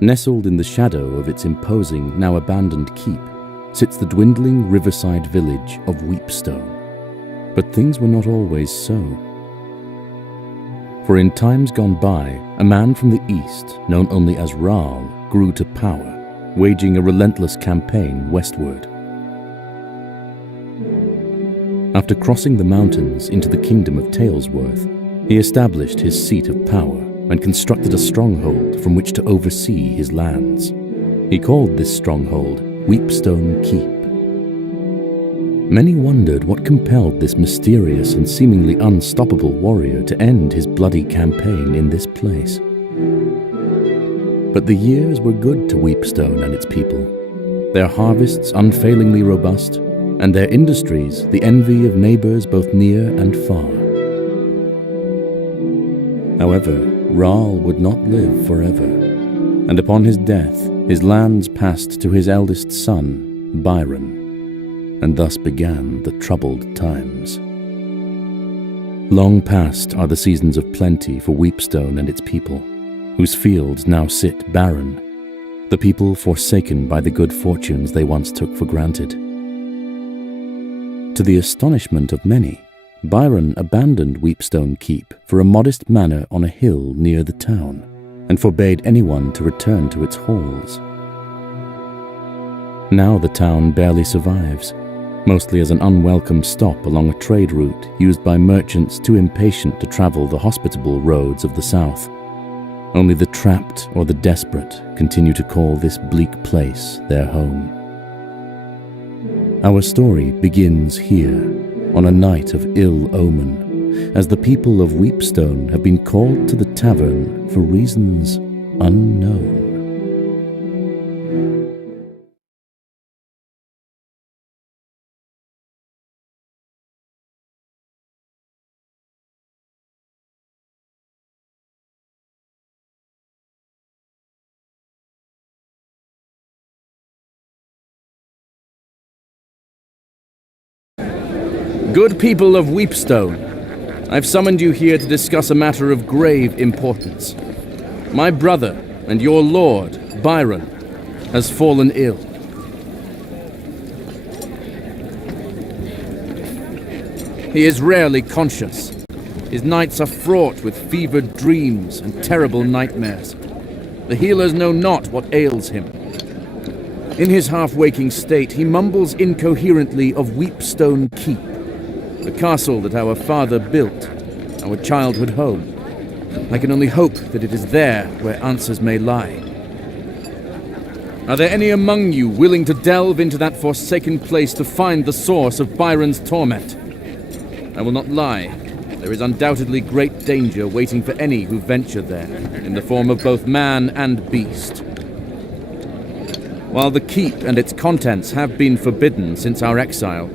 Nestled in the shadow of its imposing, now abandoned keep, sits the dwindling riverside village of Weepstone. But things were not always so. For in times gone by, a man from the east, known only as Raal, grew to power, waging a relentless campaign westward. After crossing the mountains into the kingdom of Talesworth, he established his seat of power and constructed a stronghold from which to oversee his lands. He called this stronghold Weepstone Keep. Many wondered what compelled this mysterious and seemingly unstoppable warrior to end his bloody campaign in this place. But the years were good to Weepstone and its people, their harvests unfailingly robust, and their industries the envy of neighbors both near and far. However, Raal would not live forever, and upon his death, his lands passed to his eldest son, Byron, and thus began the troubled times. Long past are the seasons of plenty for Weepstone and its people, whose fields now sit barren, the people forsaken by the good fortunes they once took for granted. To the astonishment of many, Byron abandoned Weepstone Keep for a modest manor on a hill near the town, and forbade anyone to return to its halls. Now the town barely survives, mostly as an unwelcome stop along a trade route used by merchants too impatient to travel the hospitable roads of the south. Only the trapped or the desperate continue to call this bleak place their home. Our story begins here, on a night of ill omen, as the people of Weepstone have been called to the tavern for reasons unknown. Good people of Weepstone, I've summoned you here to discuss a matter of grave importance. My brother and your lord, Byron, has fallen ill. He is rarely conscious. His nights are fraught with fevered dreams and terrible nightmares. The healers know not what ails him. In his half-waking state, he mumbles incoherently of Weepstone Keep, the castle that our father built, our childhood home. I can only hope that it is there where answers may lie. Are there any among you willing to delve into that forsaken place to find the source of Byron's torment? I will not lie. There is undoubtedly great danger waiting for any who venture there, in the form of both man and beast. While the keep and its contents have been forbidden since our exile,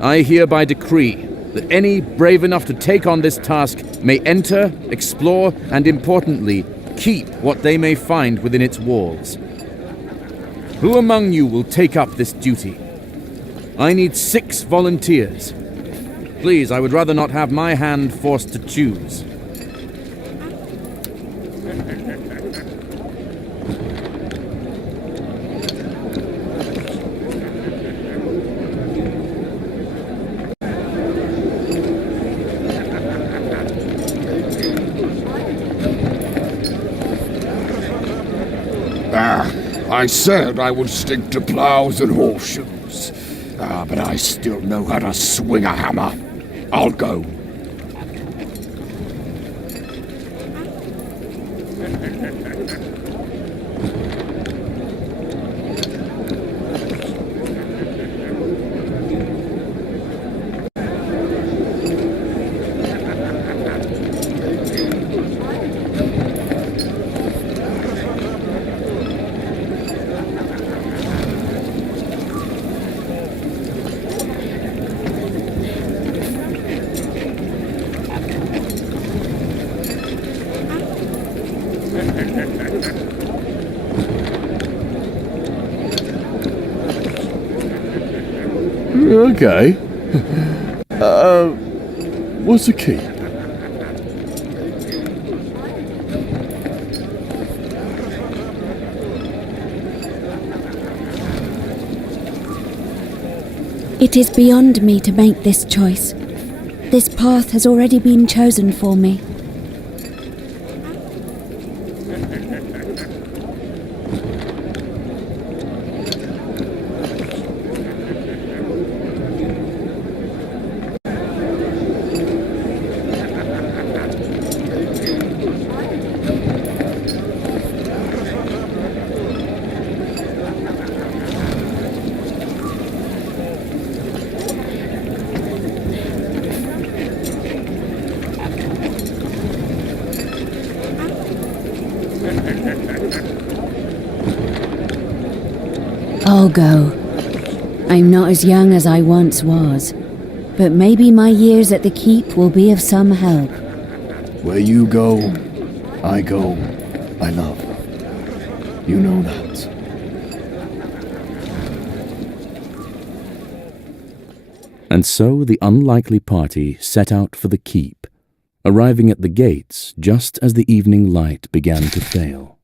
I hereby decree that any brave enough to take on this task may enter, explore, and importantly, keep what they may find within its walls. Who among you will take up this duty? I need 6 volunteers. Please, I would rather not have my hand forced to choose. I said I would stick to plows and horseshoes. But I still know how to swing a hammer. I'll go. Okay. What's the key? It is beyond me to make this choice. This path has already been chosen for me. I'll go. I'm not as young as I once was, but maybe my years at the keep will be of some help. Where you go, I go. I love. You know that. And so the unlikely party set out for the keep, arriving at the gates just as the evening light began to fail.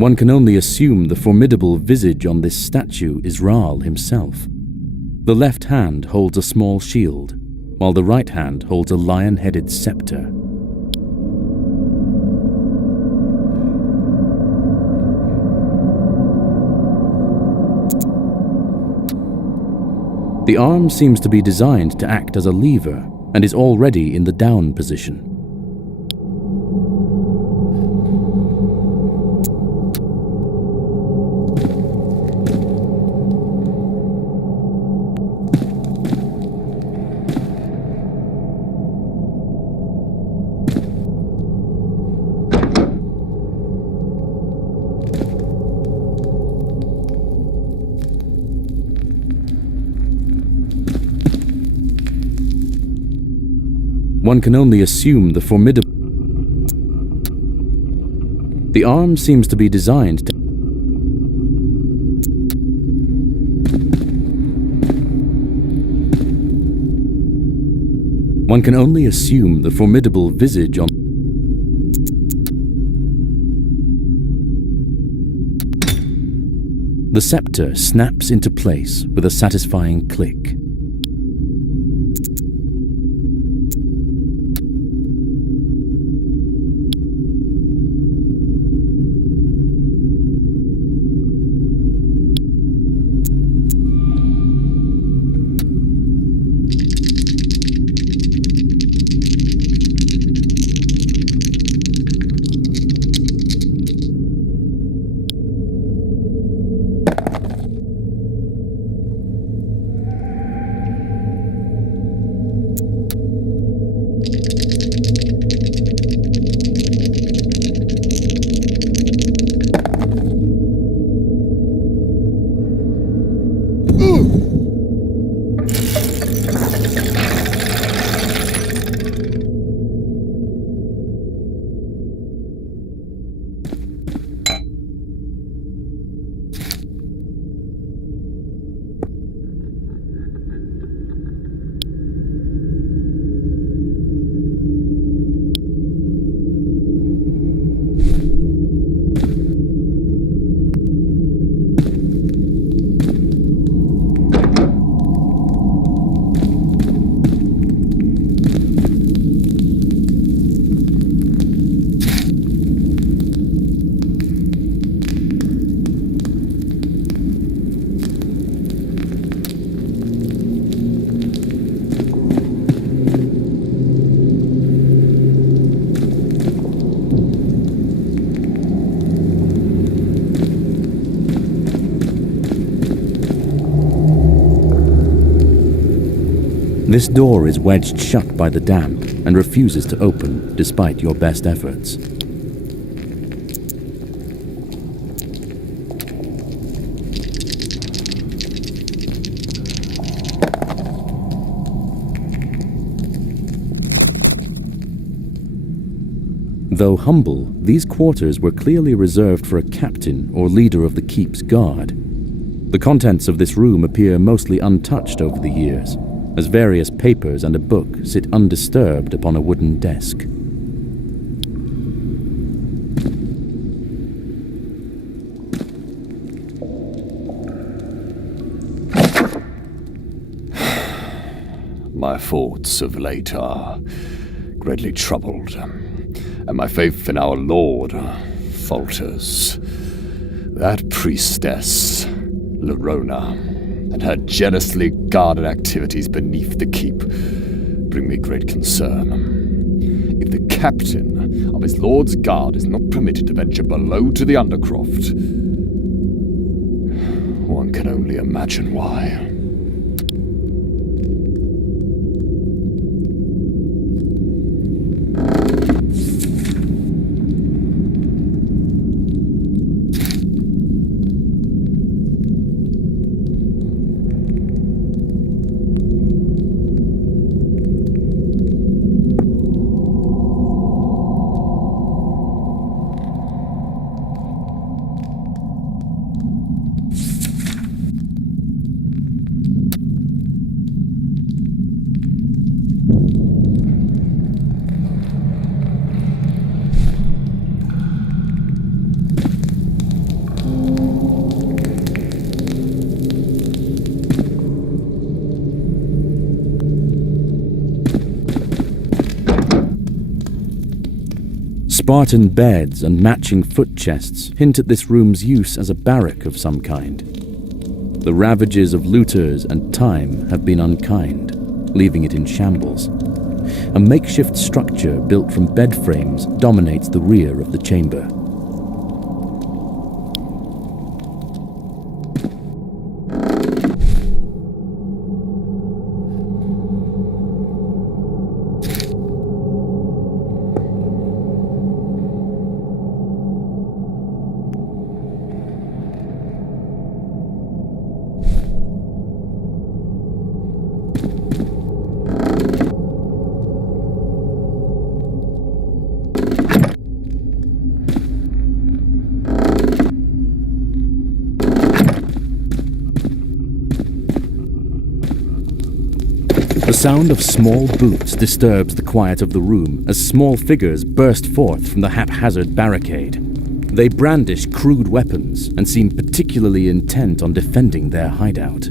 One can only assume the formidable visage on this statue is Rahl himself. The left hand holds a small shield, while the right hand holds a lion-headed scepter. The arm seems to be designed to act as a lever and is already in the down position. One can only assume the formidable... The arm seems to be designed to... One can only assume the formidable visage on... The scepter snaps into place with a satisfying click. This door is wedged shut by the damp and refuses to open despite your best efforts. Though humble, these quarters were clearly reserved for a captain or leader of the keep's guard. The contents of this room appear mostly untouched over the years, as various papers and a book sit undisturbed upon a wooden desk. My thoughts of late are greatly troubled, and my faith in our Lord falters. That priestess, Lorona, and her jealously guarded activities beneath the keep bring me great concern. If the captain of his lord's guard is not permitted to venture below to the Undercroft, one can only imagine why. Spartan beds and matching foot chests hint at this room's use as a barrack of some kind. The ravages of looters and time have been unkind, leaving it in shambles. A makeshift structure built from bed frames dominates the rear of the chamber. The sound of small boots disturbs the quiet of the room as small figures burst forth from the haphazard barricade. They brandish crude weapons and seem particularly intent on defending their hideout.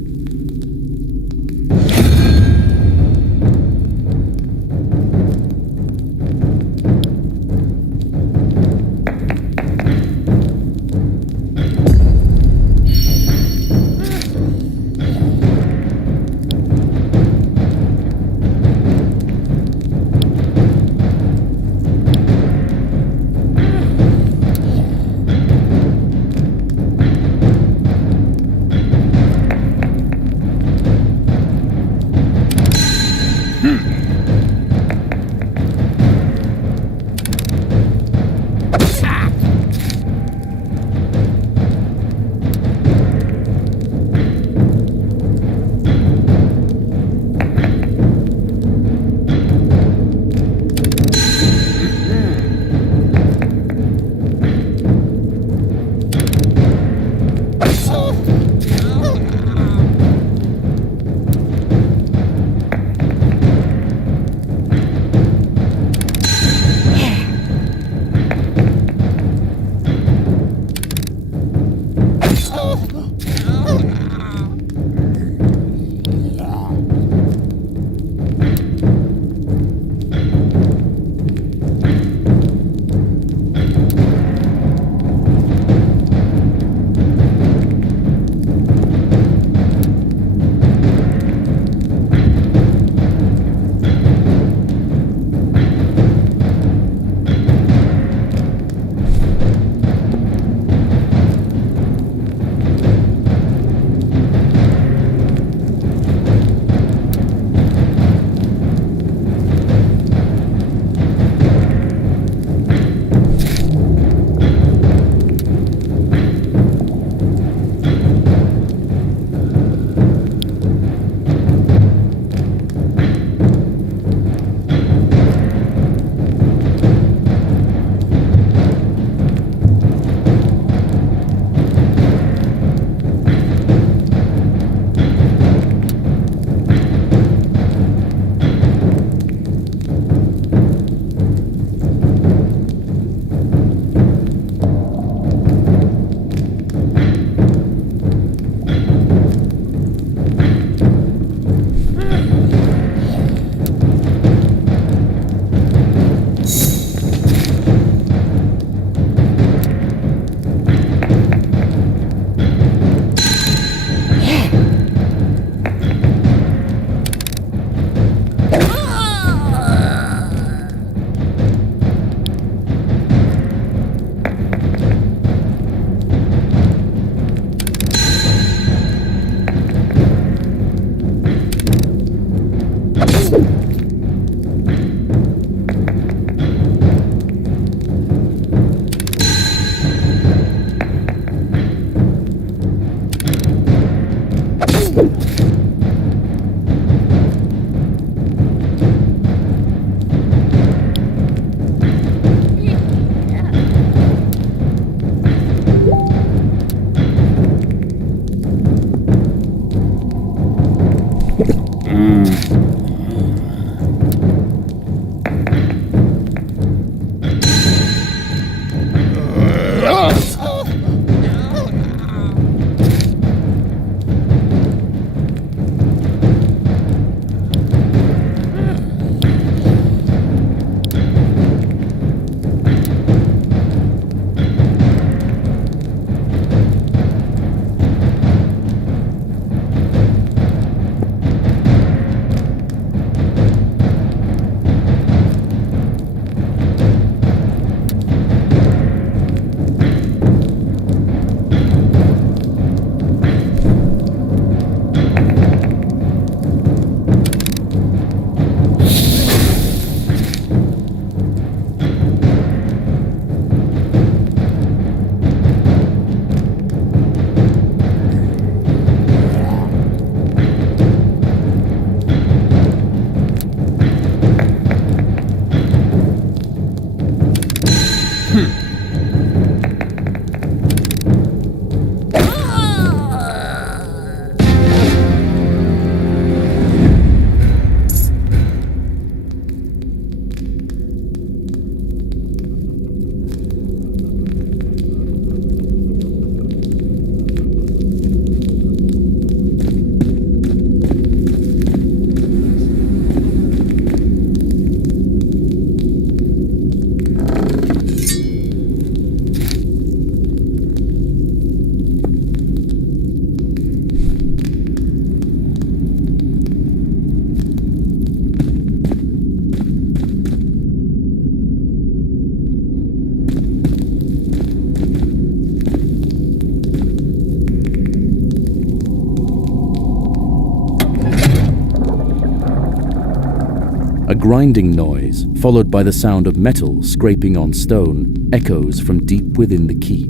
A grinding noise, followed by the sound of metal scraping on stone, echoes from deep within the keep.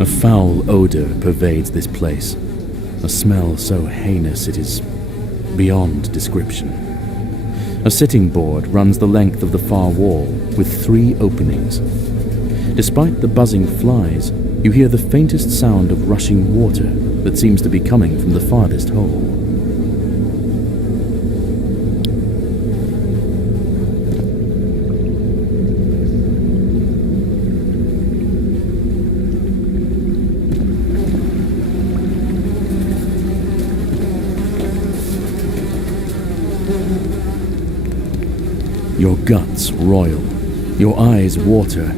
A foul odor pervades this place, a smell so heinous it is beyond description. A sitting board runs the length of the far wall, with 3 openings. Despite the buzzing flies, you hear the faintest sound of rushing water that seems to be coming from the farthest hole. Your guts roil, your eyes water.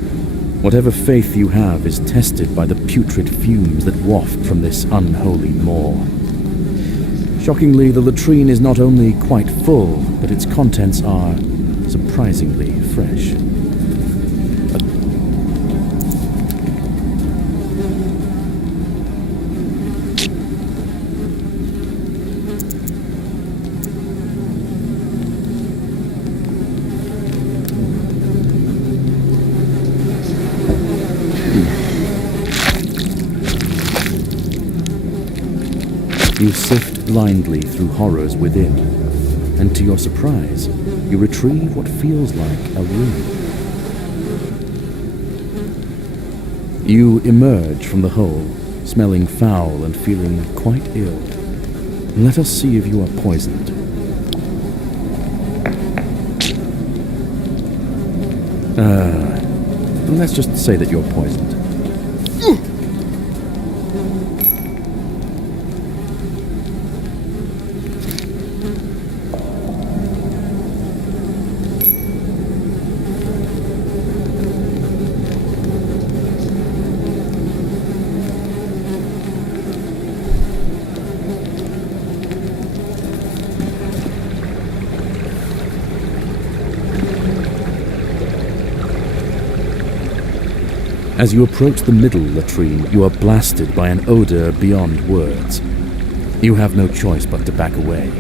Whatever faith you have is tested by the putrid fumes that waft from this unholy maw. Shockingly, the latrine is not only quite full, but its contents are surprisingly fresh. You sift blindly through horrors within, and to your surprise, you retrieve what feels like a ring. You emerge from the hole, smelling foul and feeling quite ill. Let us see if you are poisoned. Let's just say that you're poisoned. As you approach the middle latrine, you are blasted by an odor beyond words. You have no choice but to back away.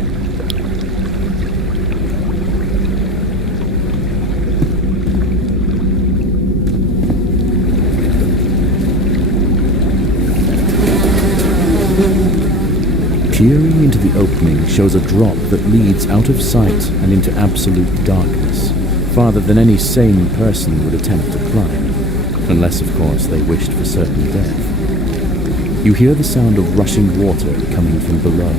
Peering into the opening shows a drop that leads out of sight and into absolute darkness, farther than any sane person would attempt to climb. Unless, of course, they wished for certain death. You hear the sound of rushing water coming from below.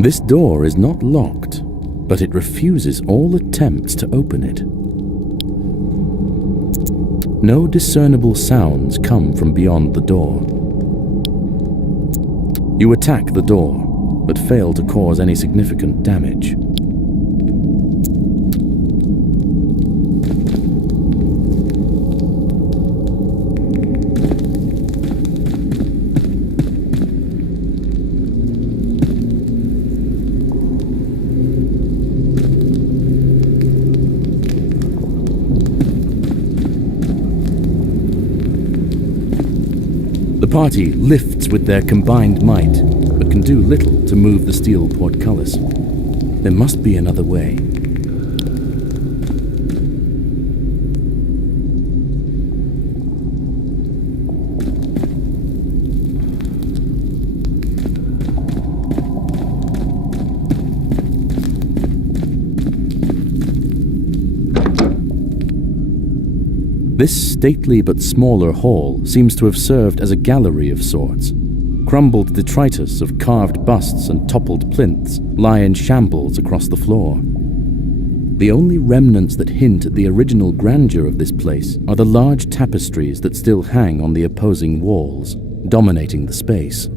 This door is not locked, but it refuses all attempts to open it. No discernible sounds come from beyond the door. You attack the door, but fail to cause any significant damage. The party lifts with their combined might, but can do little to move the steel portcullis. There must be another way. This stately but smaller hall seems to have served as a gallery of sorts. Crumbled detritus of carved busts and toppled plinths lie in shambles across the floor. The only remnants that hint at the original grandeur of this place are the large tapestries that still hang on the opposing walls, dominating the space.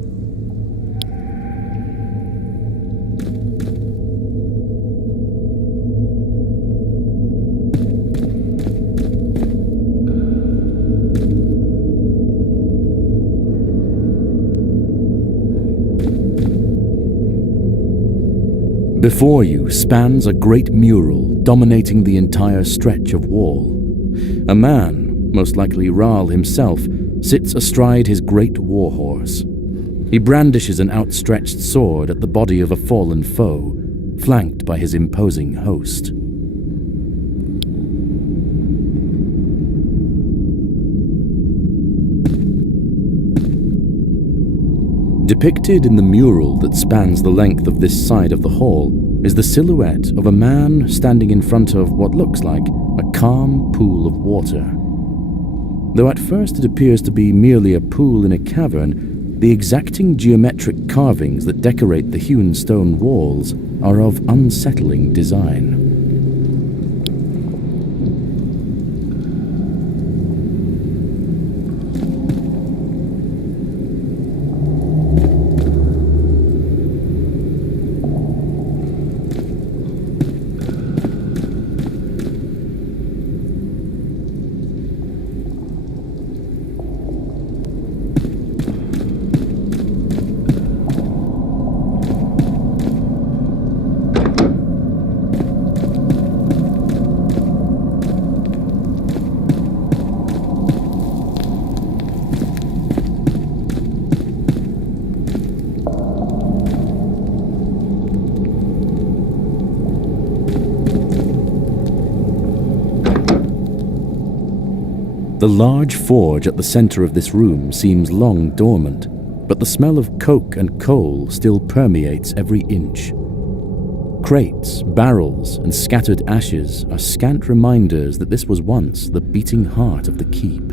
Before you spans a great mural dominating the entire stretch of wall. A man, most likely Rahl himself, sits astride his great warhorse. He brandishes an outstretched sword at the body of a fallen foe, flanked by his imposing host. Depicted in the mural that spans the length of this side of the hall is the silhouette of a man standing in front of what looks like a calm pool of water. Though at first it appears to be merely a pool in a cavern, the exacting geometric carvings that decorate the hewn stone walls are of unsettling design. The large forge at the center of this room seems long dormant, but the smell of coke and coal still permeates every inch. Crates, barrels, and scattered ashes are scant reminders that this was once the beating heart of the keep.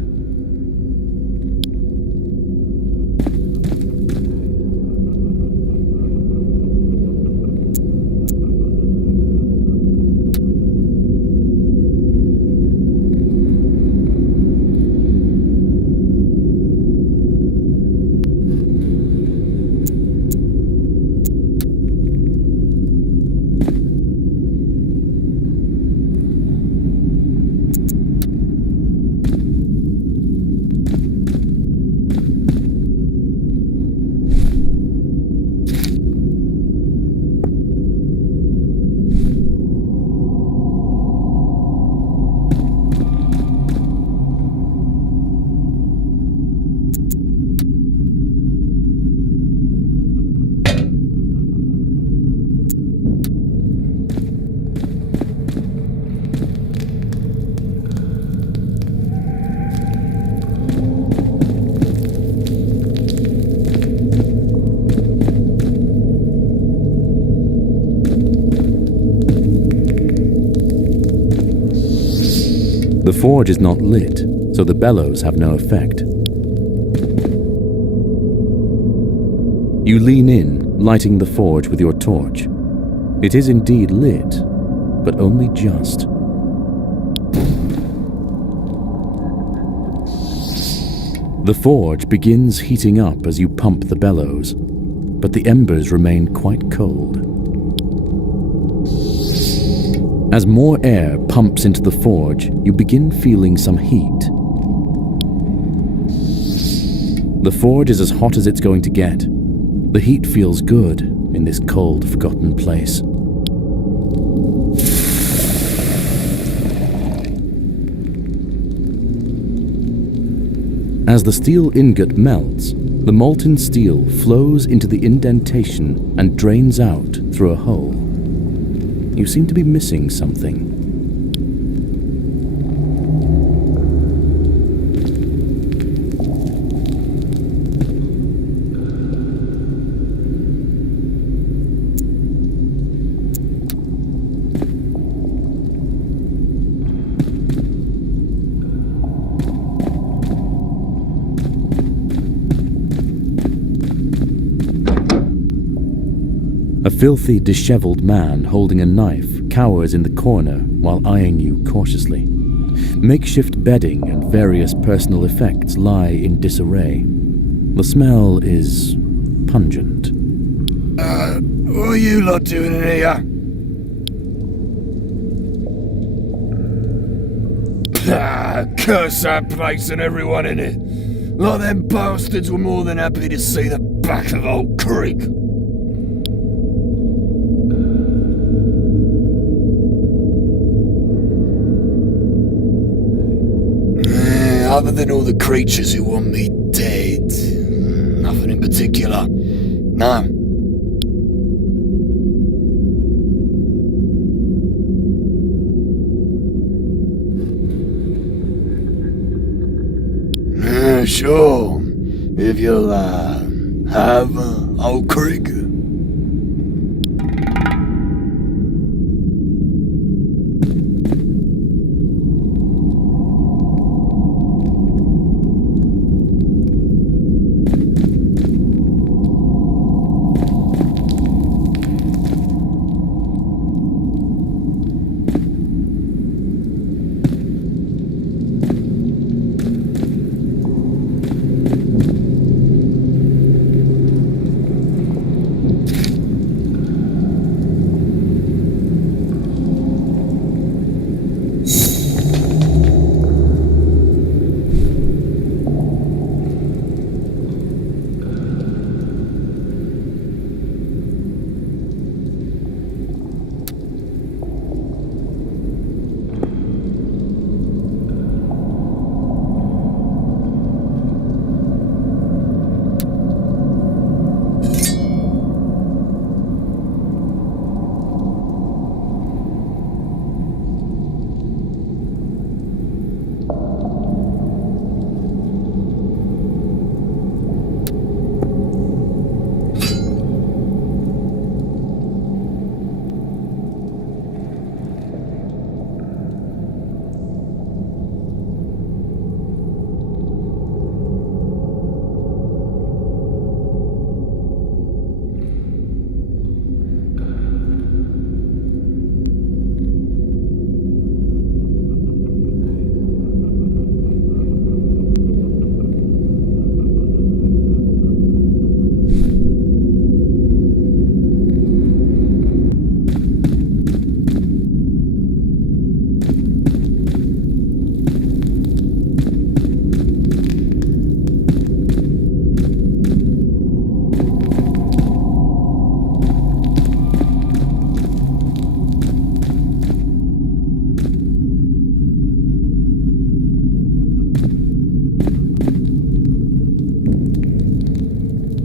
The forge is not lit, so the bellows have no effect. You lean in, lighting the forge with your torch. It is indeed lit, but only just. The forge begins heating up as you pump the bellows, but the embers remain quite cold. As more air pumps into the forge, you begin feeling some heat. The forge is as hot as it's going to get. The heat feels good in this cold, forgotten place. As the steel ingot melts, the molten steel flows into the indentation and drains out through a hole. You seem to be missing something. A filthy, disheveled man holding a knife cowers in the corner while eyeing you cautiously. Makeshift bedding and various personal effects lie in disarray. The smell is pungent. What are you lot doing in here? Curse that place and everyone in it. Like them bastards were more than happy to see the back of Old Creek. Other than all the creatures who want me dead, nothing in particular. No. Sure. If you'll, have Old Creek.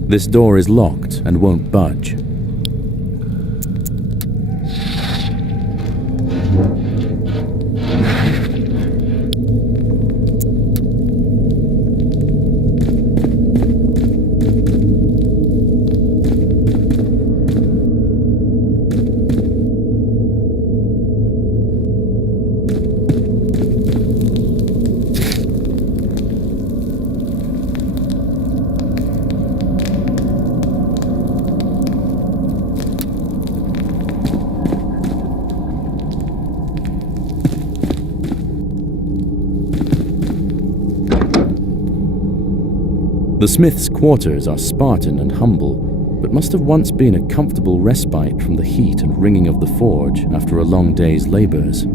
This door is locked and won't budge. The smith's quarters are Spartan and humble, but must have once been a comfortable respite from the heat and ringing of the forge after a long day's labours.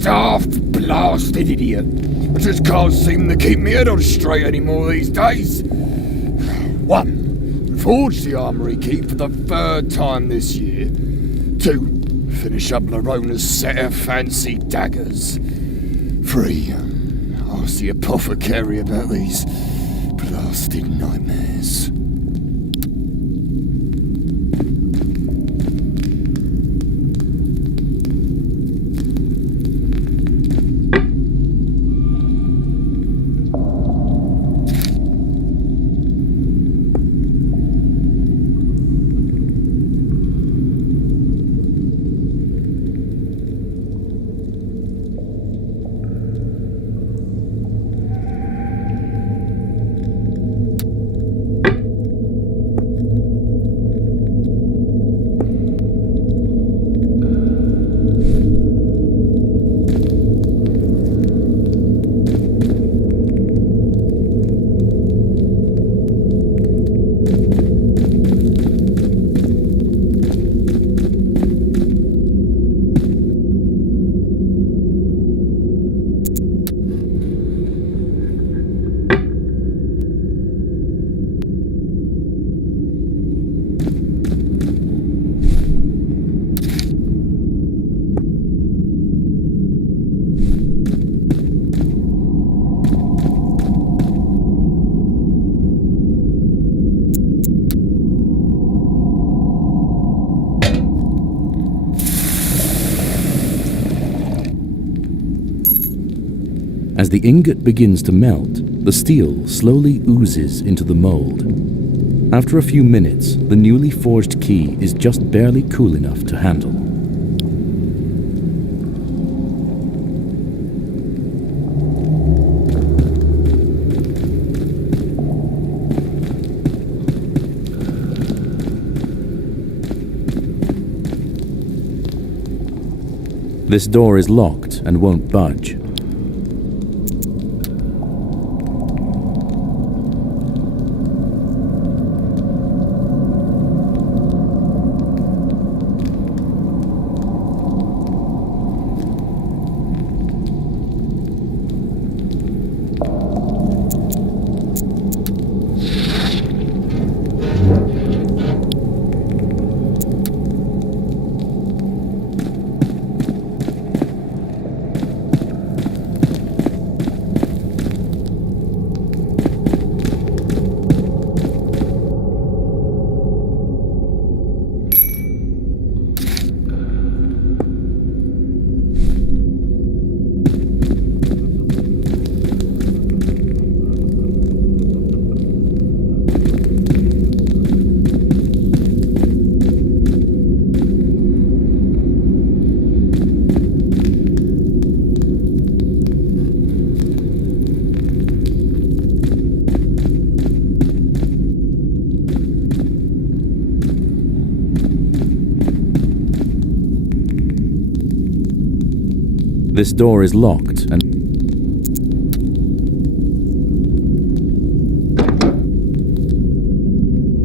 Daft blasted idiot. I just can't seem to keep my head on straight anymore these days. 1. Forge the armory key for the 3rd time this year. 2. Finish up Larona's set of fancy daggers. 3. Ask the apothecary about these blasted nightmares. As the ingot begins to melt, the steel slowly oozes into the mold. After a few minutes, the newly forged key is just barely cool enough to handle. This door is locked and won't budge. This door is locked and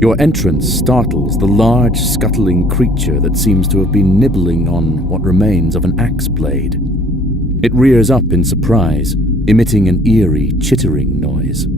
your entrance startles the large, scuttling creature that seems to have been nibbling on what remains of an axe blade. It rears up in surprise, emitting an eerie, chittering noise.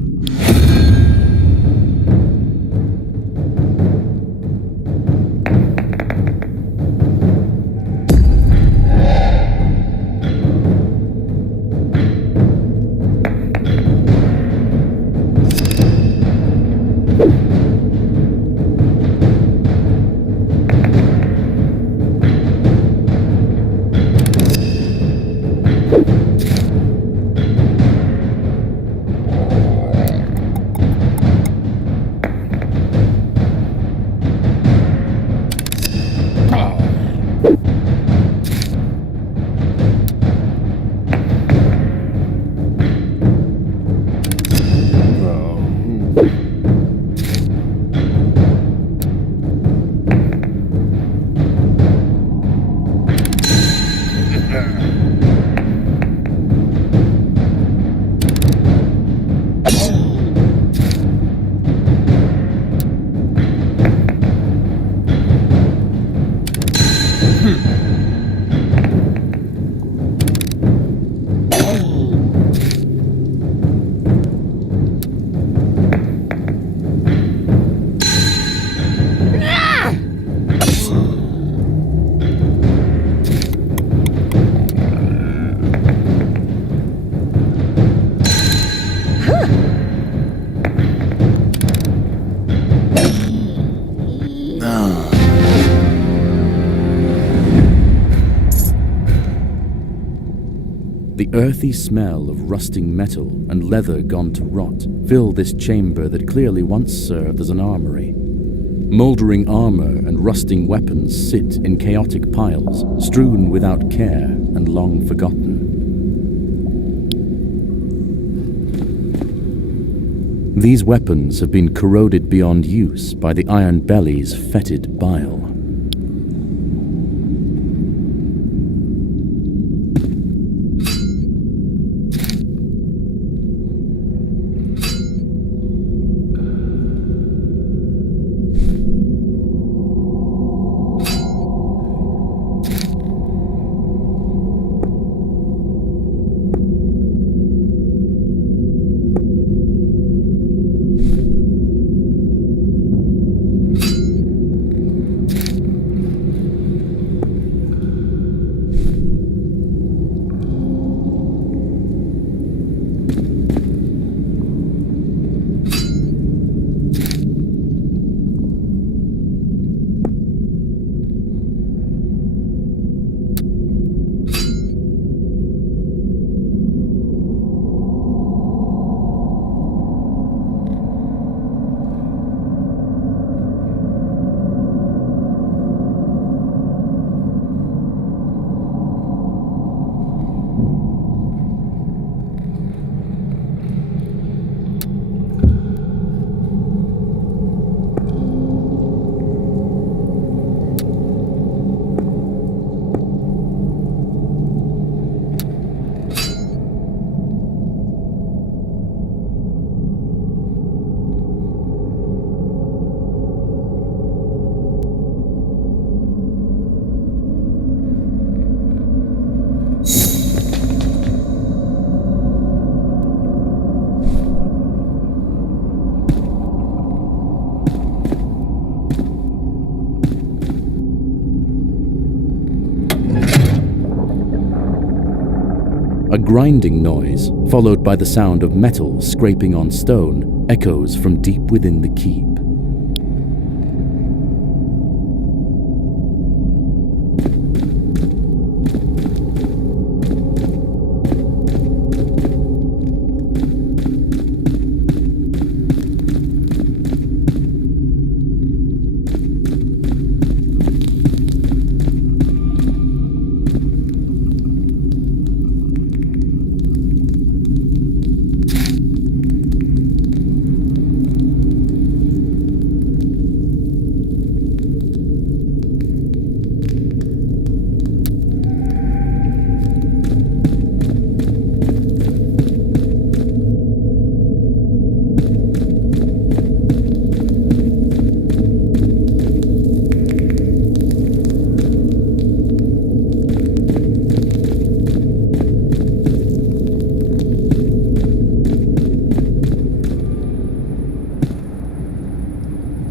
The earthy smell of rusting metal and leather gone to rot fill this chamber that clearly once served as an armory. Mouldering armor and rusting weapons sit in chaotic piles, strewn without care and long forgotten. These weapons have been corroded beyond use by the Iron Belly's fetid bile. A grinding noise, followed by the sound of metal scraping on stone, echoes from deep within the keep.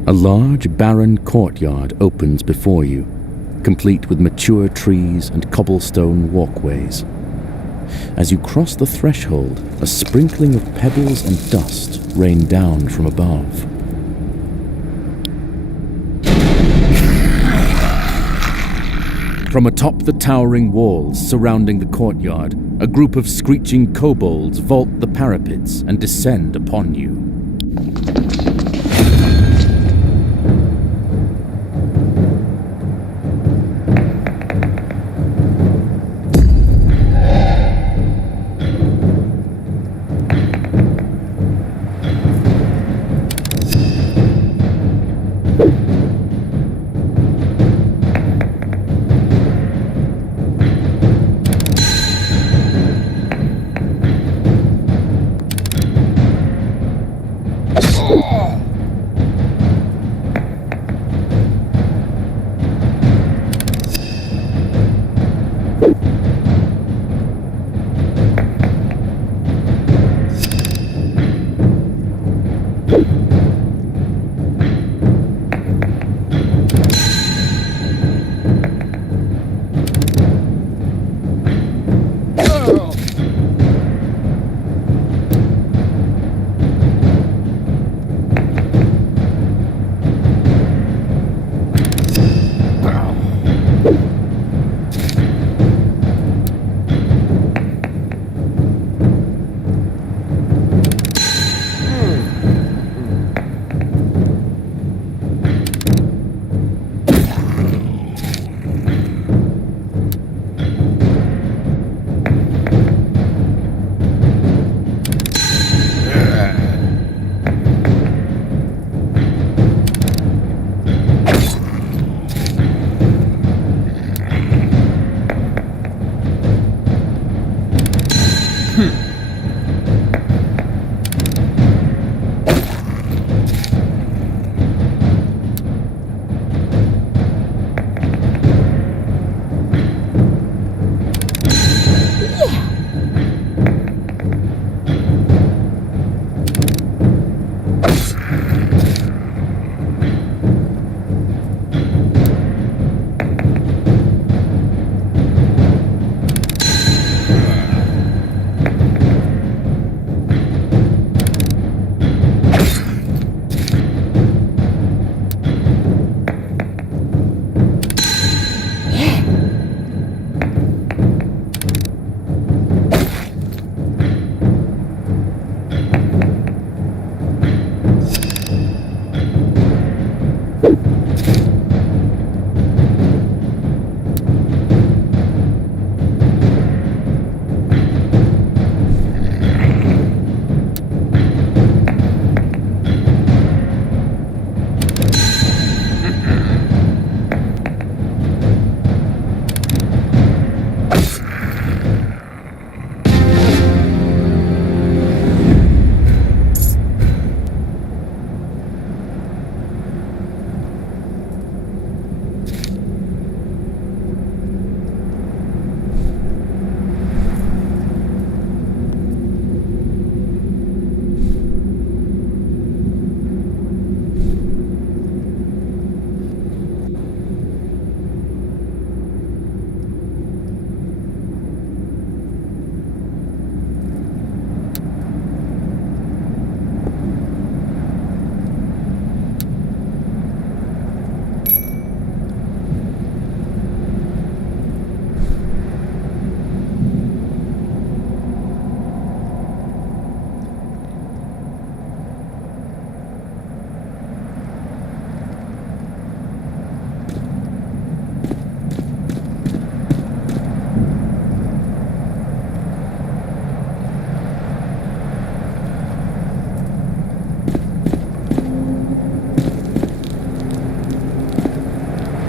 A large, barren courtyard opens before you, complete with mature trees and cobblestone walkways. As you cross the threshold, a sprinkling of pebbles and dust rain down from above. From atop the towering walls surrounding the courtyard, a group of screeching kobolds vault the parapets and descend upon you.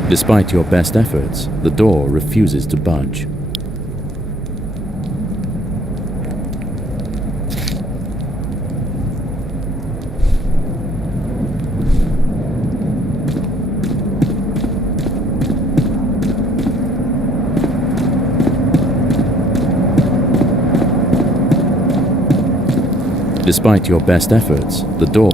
Despite your best efforts, the door refuses to budge. Despite your best efforts, the door...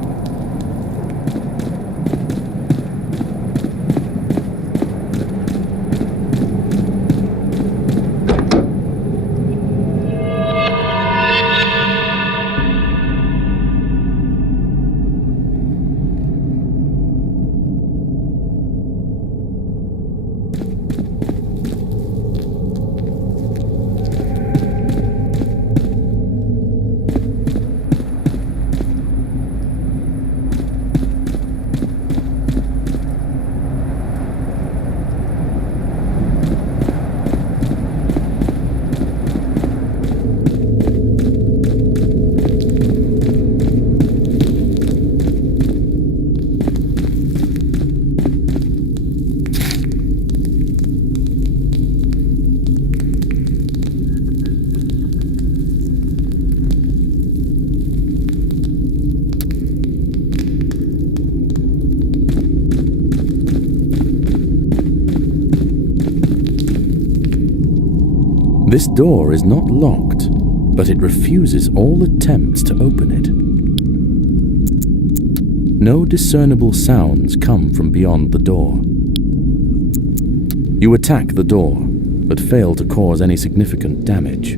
This door is not locked, but it refuses all attempts to open it. No discernible sounds come from beyond the door. You attack the door, but fail to cause any significant damage.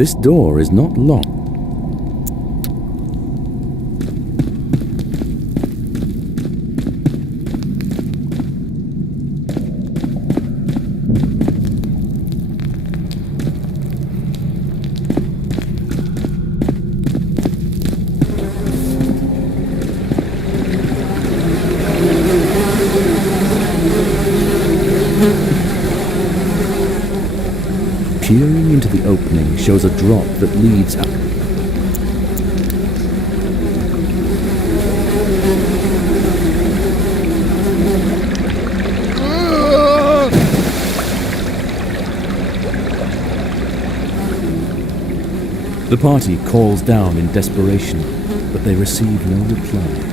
This door is not locked. Peering into the opening shows a drop that leads up. The party calls down in desperation, but they receive no reply.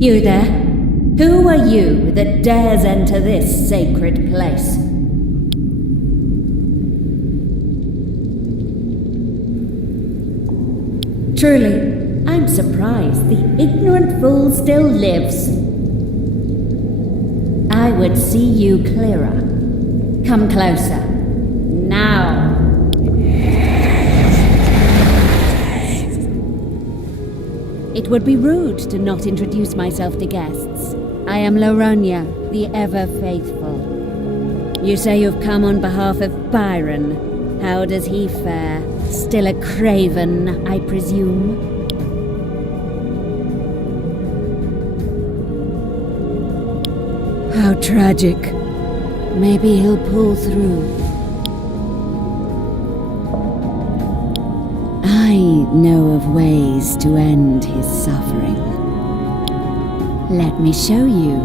You there? Who are you that dares enter this sacred place? Truly, I'm surprised the ignorant fool still lives. I would see you clearer. Come closer. Now. It would be rude to not introduce myself to guests. I am Laronia, the ever-faithful. You say you've come on behalf of Byron. How does he fare? Still a craven, I presume? How tragic. Maybe he'll pull through. I know of ways to end his suffering. Let me show you.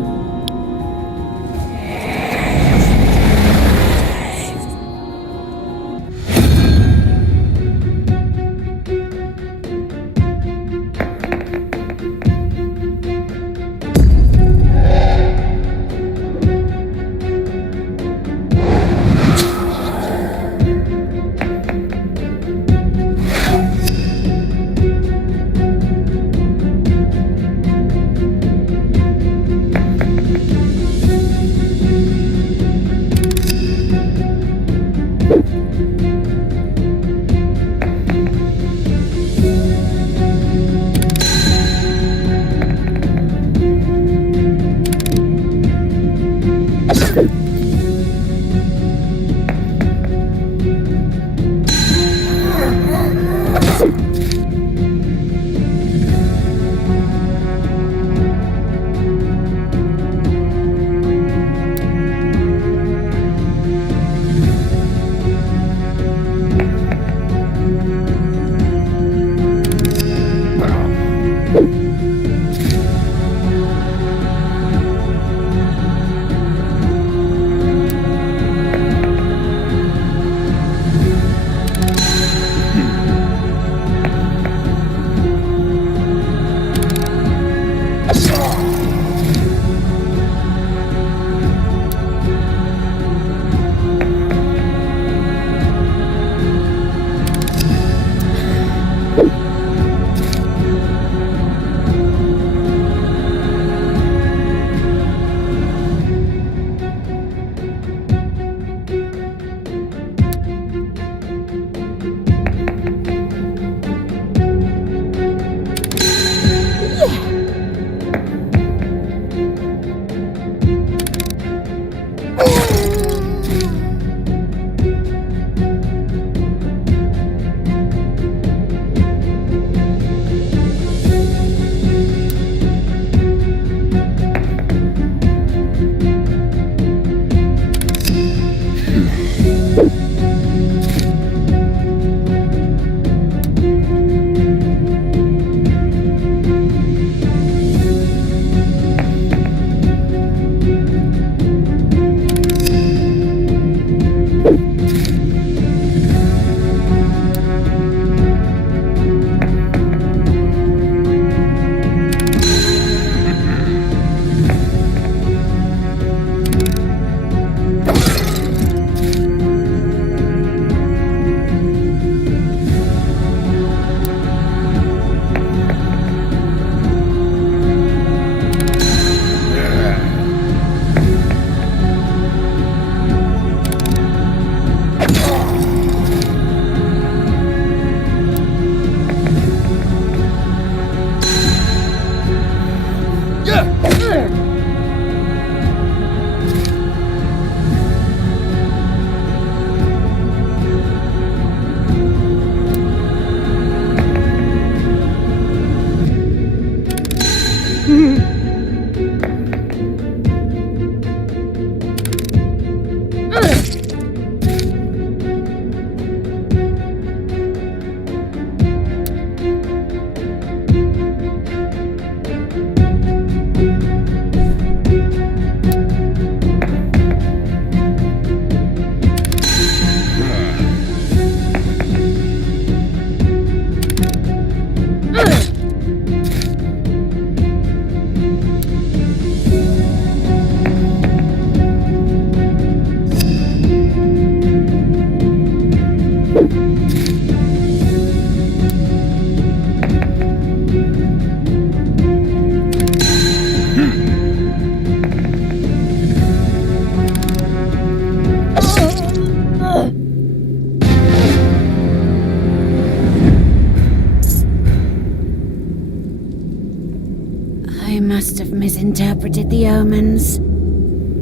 must have misinterpreted the omens.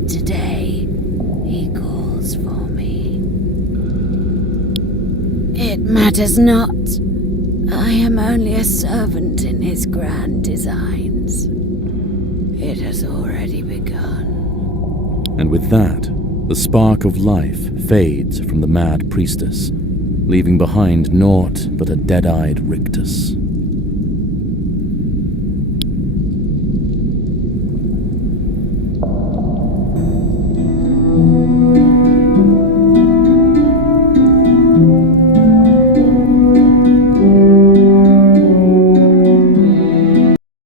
Today, he calls for me. It matters not. I am only a servant in his grand designs. It has already begun. And with that, the spark of life fades from the mad priestess, leaving behind naught but a dead-eyed rictus.